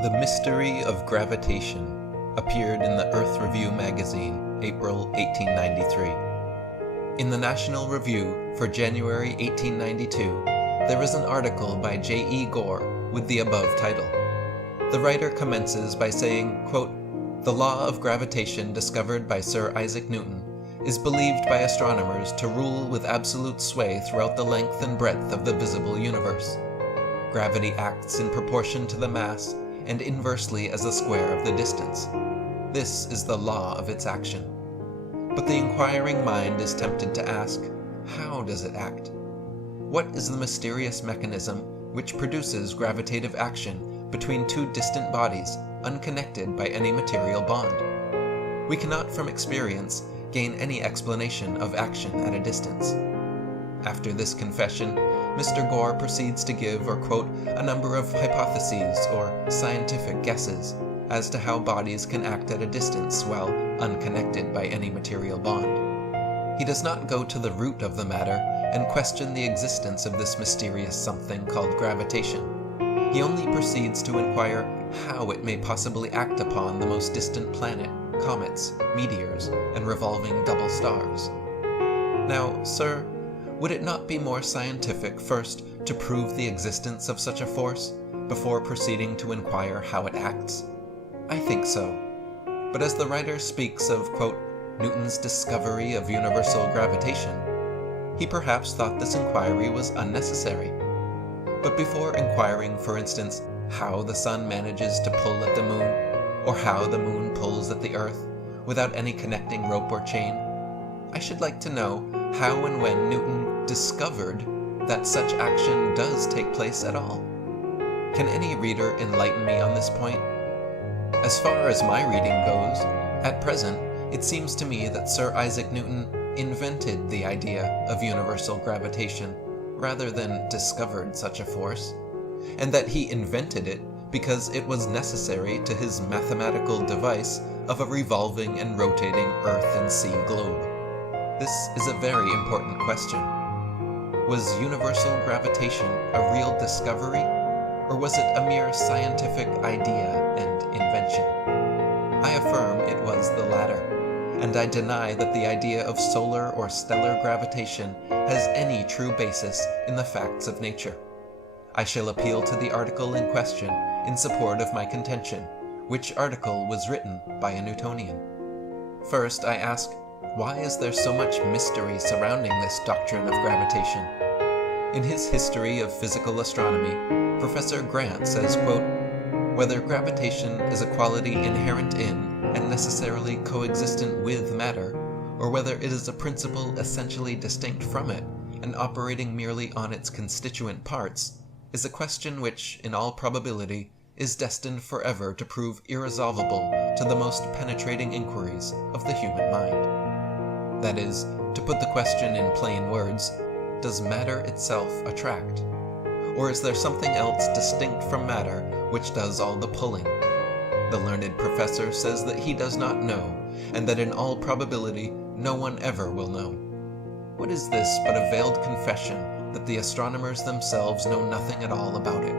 The Mystery of Gravitation appeared in the Earth Review magazine, April 1893. In the National Review for January 1892, there is an article by J.E. Gore with the above title. The writer commences by saying, quote, "The law of gravitation discovered by Sir Isaac Newton is believed by astronomers to rule with absolute sway throughout the length and breadth of the visible universe. Gravity acts in proportion to the mass and inversely as the square of the distance. This is the law of its action. But the inquiring mind is tempted to ask, how does it act? What is the mysterious mechanism which produces gravitative action between two distant bodies unconnected by any material bond? We cannot from experience gain any explanation of action at a distance." After this confession, Mr. Gore proceeds to give or quote a number of hypotheses or scientific guesses as to how bodies can act at a distance while unconnected by any material bond. He does not go to the root of the matter and question the existence of this mysterious something called gravitation. He only proceeds to inquire how it may possibly act upon the most distant planet, comets, meteors, and revolving double stars. Now, sir, would it not be more scientific first to prove the existence of such a force before proceeding to inquire how it acts? I think so. But as the writer speaks of, quote, Newton's discovery of universal gravitation, he perhaps thought this inquiry was unnecessary. But before inquiring, for instance, how the sun manages to pull at the moon, or how the moon pulls at the earth, without any connecting rope or chain, I should like to know how and when Newton discovered that such action does take place at all. Can any reader enlighten me on this point? As far as my reading goes, at present, it seems to me that Sir Isaac Newton invented the idea of universal gravitation rather than discovered such a force, and that he invented it because it was necessary to his mathematical device of a revolving and rotating earth and sea globe. This is a very important question. Was universal gravitation a real discovery, or was it a mere scientific idea and invention? I affirm it was the latter, and I deny that the idea of solar or stellar gravitation has any true basis in the facts of nature. I shall appeal to the article in question in support of my contention, which article was written by a Newtonian. First, I ask, why is there so much mystery surrounding this doctrine of gravitation? In his History of Physical Astronomy, Professor Grant says, quote, "Whether gravitation is a quality inherent in and necessarily coexistent with matter, or whether it is a principle essentially distinct from it and operating merely on its constituent parts, is a question which, in all probability, is destined forever to prove irresolvable to the most penetrating inquiries of the human mind." That is, to put the question in plain words, does matter itself attract? Or is there something else distinct from matter which does all the pulling? The learned professor says that he does not know, and that in all probability no one ever will know. What is this but a veiled confession that the astronomers themselves know nothing at all about it?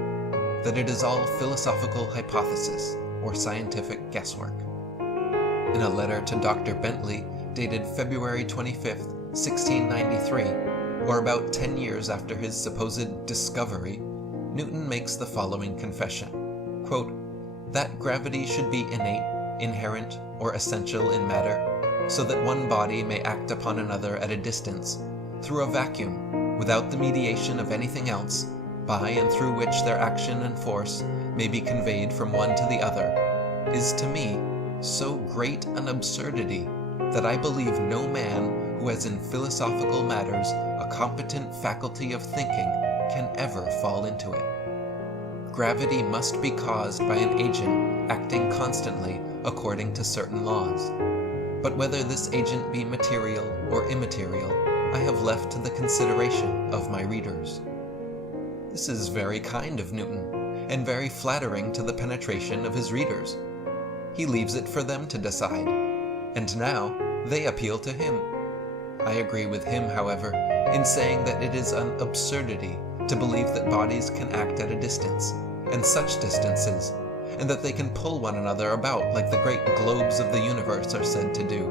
That it is all philosophical hypothesis or scientific guesswork? In a letter to Dr. Bentley, dated February 25th, 1693, or about 10 years after his supposed discovery, Newton makes the following confession, quote, "That gravity should be innate, inherent, or essential in matter, so that one body may act upon another at a distance, through a vacuum, without the mediation of anything else, by and through which their action and force may be conveyed from one to the other, is to me so great an absurdity that I believe no man who has in philosophical matters a competent faculty of thinking can ever fall into it. Gravity must be caused by an agent acting constantly according to certain laws. But whether this agent be material or immaterial, I have left to the consideration of my readers." This is very kind of Newton, and very flattering to the penetration of his readers. He leaves it for them to decide, and now they appeal to him. I agree with him, however, in saying that it is an absurdity to believe that bodies can act at a distance, and such distances, and that they can pull one another about like the great globes of the universe are said to do,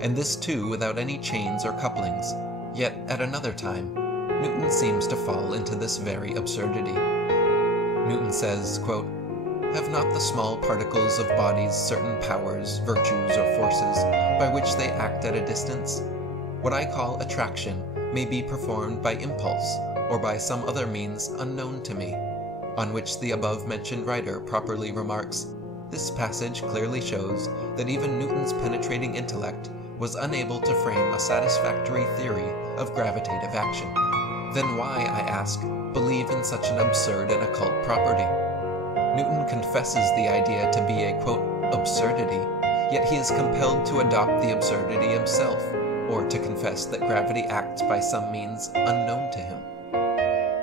and this too without any chains or couplings. Yet at another time, Newton seems to fall into this very absurdity. Newton says, quote, "Have not the small particles of bodies certain powers, virtues, or forces by which they act at a distance? What I call attraction may be performed by impulse, or by some other means unknown to me." On which the above-mentioned writer properly remarks, "This passage clearly shows that even Newton's penetrating intellect was unable to frame a satisfactory theory of gravitative action. Then why, I ask, believe in such an absurd and occult property?" Newton confesses the idea to be a, quote, absurdity, yet he is compelled to adopt the absurdity himself, or to confess that gravity acts by some means unknown to him.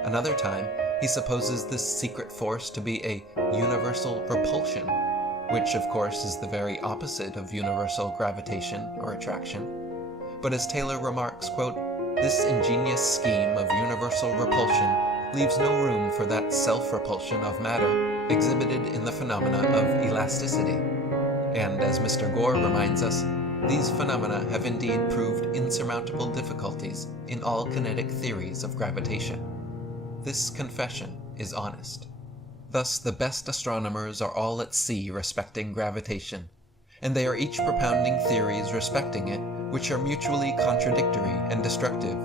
Another time, he supposes this secret force to be a universal repulsion, which of course is the very opposite of universal gravitation or attraction. But as Taylor remarks, quote, "This ingenious scheme of universal repulsion leaves no room for that self-repulsion of matter exhibited in the phenomena of elasticity." And as Mr. Gore reminds us, these phenomena have indeed proved insurmountable difficulties in all kinetic theories of gravitation. This confession is honest. Thus the best astronomers are all at sea respecting gravitation, and they are each propounding theories respecting it which are mutually contradictory and destructive.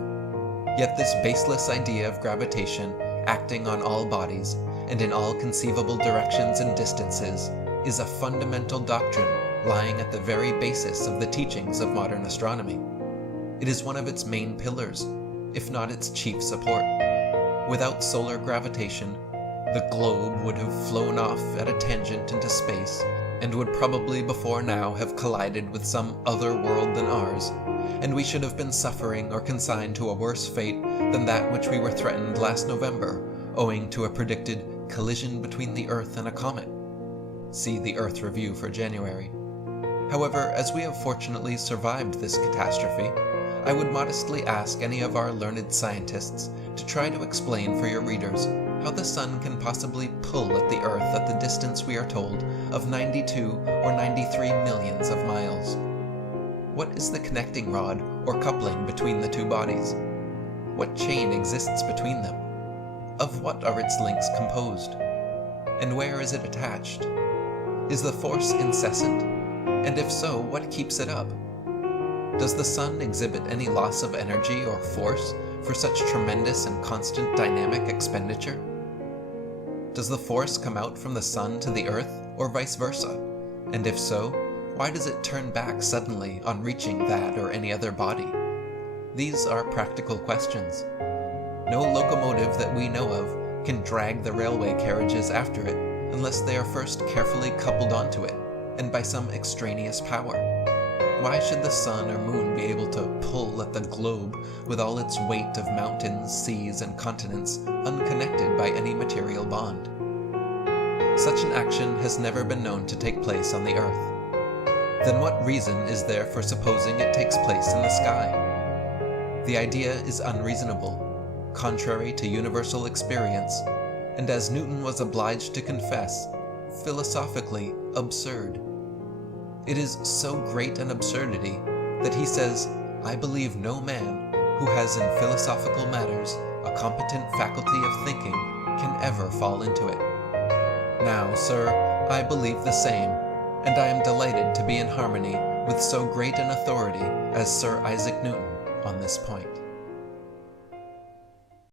Yet this baseless idea of gravitation acting on all bodies and in all conceivable directions and distances is a fundamental doctrine lying at the very basis of the teachings of modern astronomy. It is one of its main pillars, if not its chief support. Without solar gravitation, the globe would have flown off at a tangent into space, and would probably before now have collided with some other world than ours, and we should have been suffering or consigned to a worse fate than that which we were threatened last November, owing to a predicted collision between the Earth and a comet. See the Earth Review for January. However, as we have fortunately survived this catastrophe, I would modestly ask any of our learned scientists to try to explain for your readers how the sun can possibly pull at the Earth at the distance we are told of 92 or 93 millions of miles. What is the connecting rod or coupling between the two bodies? What chain exists between them? Of what are its links composed? And where is it attached? Is the force incessant? And if so, what keeps it up? Does the sun exhibit any loss of energy or force for such tremendous and constant dynamic expenditure? Does the force come out from the sun to the earth, or vice versa? And if so, why does it turn back suddenly on reaching that or any other body? These are practical questions. No locomotive that we know of can drag the railway carriages after it unless they are first carefully coupled onto it, and by some extraneous power. Why should the sun or moon be able to pull at the globe with all its weight of mountains, seas, and continents unconnected by any material bond? Such an action has never been known to take place on the earth. Then what reason is there for supposing it takes place in the sky? The idea is unreasonable, contrary to universal experience, and as Newton was obliged to confess, philosophically absurd. It is so great an absurdity that he says, "I believe no man who has in philosophical matters a competent faculty of thinking can ever fall into it." Now, sir, I believe the same, and I am delighted to be in harmony with so great an authority as Sir Isaac Newton on this point.